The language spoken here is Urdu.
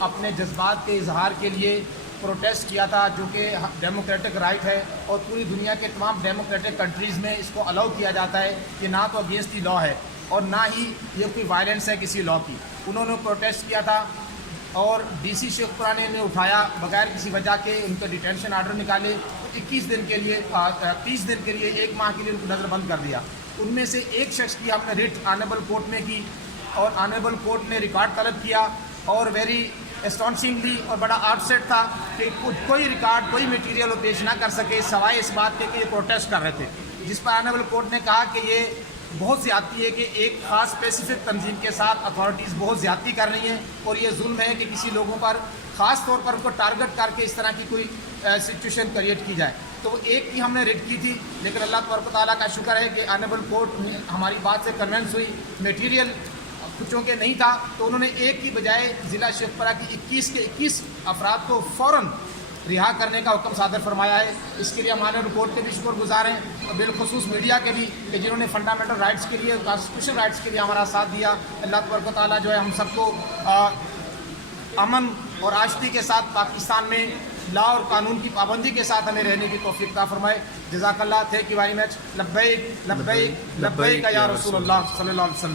اپنے جذبات کے اظہار کے لیے پروٹیسٹ کیا تھا، جو کہ ڈیموکریٹک رائٹ ہے اور پوری دنیا کے تمام ڈیموکریٹک کنٹریز میں اس کو الاؤ کیا جاتا ہے کہ نہ تو اگینسٹ دی لاء ہے اور نہ ہی یہ کوئی وائلنس ہے کسی لاء کی۔ انہوں نے پروٹیسٹ کیا تھا اور ڈی سی شیخ پورہ نے اٹھایا بغیر کسی وجہ کے، ان کا ڈیٹینشن آرڈر نکالے، 21 دن کے لیے 30 دن کے لیے 1 ماہ کے لیے ان کو نظر بند کر دیا۔ ان میں سے ایک شخص کی ہم نے ریٹ آنریبل کورٹ میں کی اور آنریبل کورٹ نے ریکارڈ طلب کیا اور ویری اسٹانشنگلی اور بڑا آؤٹ سیٹ تھا کہ کوئی ریکارڈ کوئی میٹیریل وہ پیش نہ کر سکے سوائے اس بات کے کہ یہ پروٹیسٹ کر رہے تھے، جس پر آنریبل کورٹ نے کہا کہ یہ بہت زیادتی ہے کہ ایک خاص اسپیسیفک تنظیم کے ساتھ اتھارٹیز بہت زیادتی کر رہی ہیں اور یہ ظلم ہے کہ کسی لوگوں پر خاص طور پر ان کو ٹارگٹ کر کے اس طرح کی کوئی سچویشن کریٹ کی جائے۔ تو وہ ایک کی ہم نے ریٹ کی تھی، لیکن اللہ تبارک و تعالیٰ کا شکر ہے کہ آنریبل کورٹ ہماری بات سے کنونس ہوئی، میٹیریل چونکہ نہیں تھا تو انہوں نے ایک کی بجائے ضلع شیخ پورہ کی 21 کے 21 افراد کو فوراً رہا کرنے کا حکم صادر فرمایا ہے۔ اس کے لیے ہمارے رپورٹ کے بھی شکر گزار ہیں اور بالخصوص میڈیا کے بھی کہ جنہوں نے فنڈامنٹل رائٹس کے لیے کانسٹیٹیوشن رائٹس کے لیے ہمارا ساتھ دیا۔ اللہ تبارک و تعالیٰ جو ہے ہم سب کو امن اور آشتی کے ساتھ پاکستان میں لا اور قانون کی پابندی کے ساتھ ہمیں رہنے کی توفیق عطا فرمائے۔ جزاک اللہ، تھینک یو ویری مچ، لبیک لبیک لبیک یا رسول اللہ صلی اللہ علیہ وسلم۔